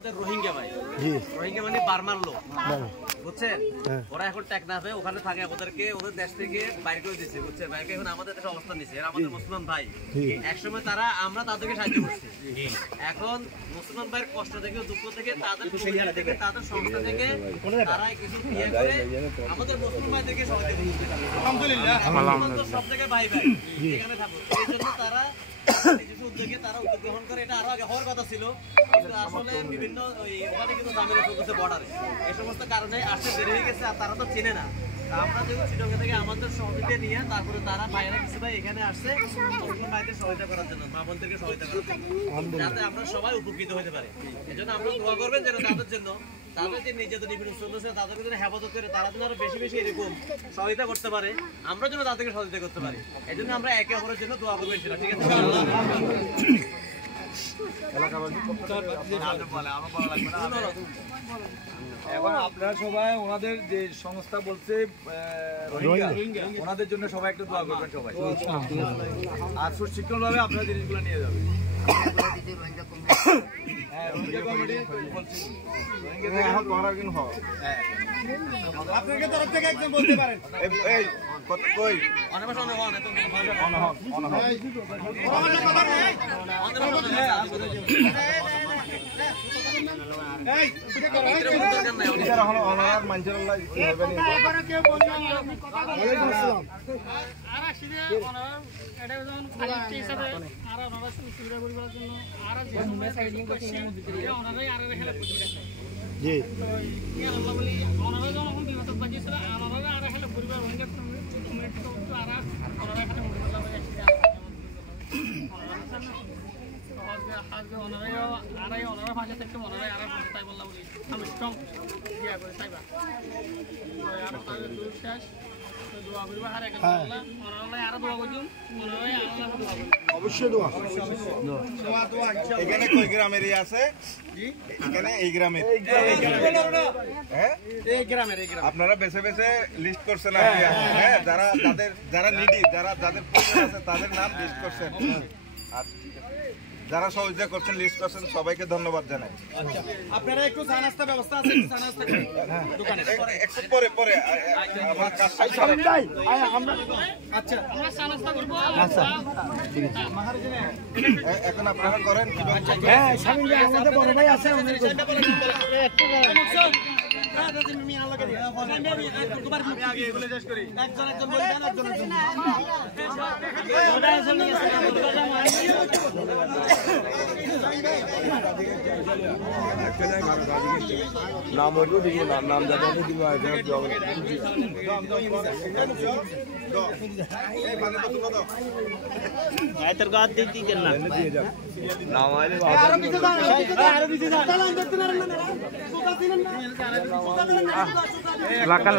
রোহিঙ্গা ভাই, রোহিঙ্গা মানে বার্মার লোক, বুঝছেন? ওরা এখন টেকনাফে ওখানে থাকে, ওদেরকে ওদের দেশ থেকে বাইরে করে দিচ্ছে, বুঝছেন? বাইরে এখন আমাদের দেশে অবস্থান নিচ্ছে, এরা আমাদের মুসলমান ভাই। একসময় আমরা তাদেরকে সাহায্য করছি। এখন মুসলমান ভাইয়ের কষ্ট থেকে, দুঃখ থেকে, তাদের সংস্থা থেকে তারা কিছু বিয়ে করে আমাদের মুসলমান ভাইদেরকে সহায়তা করছে। আলহামদুলিল্লাহ, সব জায়গায় ভাই ভাই এখানে থাকো, এই জন্য তারা নিজস্ব উদ্যোগে তারা উদ্যোগ গ্রহণ করে। এটা আরো আগে হওয়ার কথা ছিল, কিন্তু আসলে বিভিন্ন ওখানে কিন্তু ঝামেলা চলতেছে বর্ডারে, এই সমস্ত কারণে আসতে দেরি হয়ে গেছে। আর তারা তো চেনে না। আমরা যেহেতু চিটগাং থেকে আমাদের সহযোগিতা নিয়ে তারপরে তারা বাইরে কিছু ভাই এখানে আসছে মুসলিম ভাইদের সহায়তা করার জন্য, মা বোনদেরকে সহায়তা করার জন্য, যাতে আমরা সবাই উপকৃত হতে পারি। এই জন্য আমরা দোয়া করবেন যেন তাদের জন্য, তাদের যে নিজেদের বিভিন্ন চলতেছে তাদেরকে যেন হেফাজত করে তারা যেন আরো বেশি বেশি এরকম সহায়তা করতে পারে, আমরা যেন তাদেরকে সহায়তা করতে পারি। এই জন্য আমরা একে অপরের জন্য দোয়া করবেন, সেটা ঠিক আছে? এখন আপনারা সবাই ওনাদের যে সংস্থা বলছে ওনাদের জন্য সবাই একটু দোয়া করবেন সবাই, আর সুশিক্ষণ ভাবে আপনারা জিনিসগুলো নিয়ে যাবেন। আপনাকে তরফ থেকে একজন বলতে পারেন অবশ্যই দোয়া। এখানে কই গ্রামের আছে? এখানে এই গ্রামের, আপনারা বেছে বেছে লিস্ট করছেন, হ্যাঁ, যারা নিডি, যাদের প্রয়োজন আছে তাদের নাম লিস্ট করছেন। আচ্ছা, ঠিক আছে, যারা সহযোগিতা করছেন লিস্ট করছেন সবাইকে ধন্যবাদ জানাই। আচ্ছা, আপনারা একটু চা নাস্তা ব্যবস্থা আছে? একটু চা নাস্তা দোকানে একটু পরে আমার কাজ শেষ হবে। আচ্ছা, আমরা চা নাস্তা করব। আচ্ছা, ঠিক আছে, এখন আপনারা করেন। হ্যাঁ, স্বামী ভাই আমাদের বড় ভাই আছে, আমাদের একটু আগে এগুলো শেষ করি। একজন বলবেন, নাম বলবো, দেখি নাম যাতে দিব। লাকান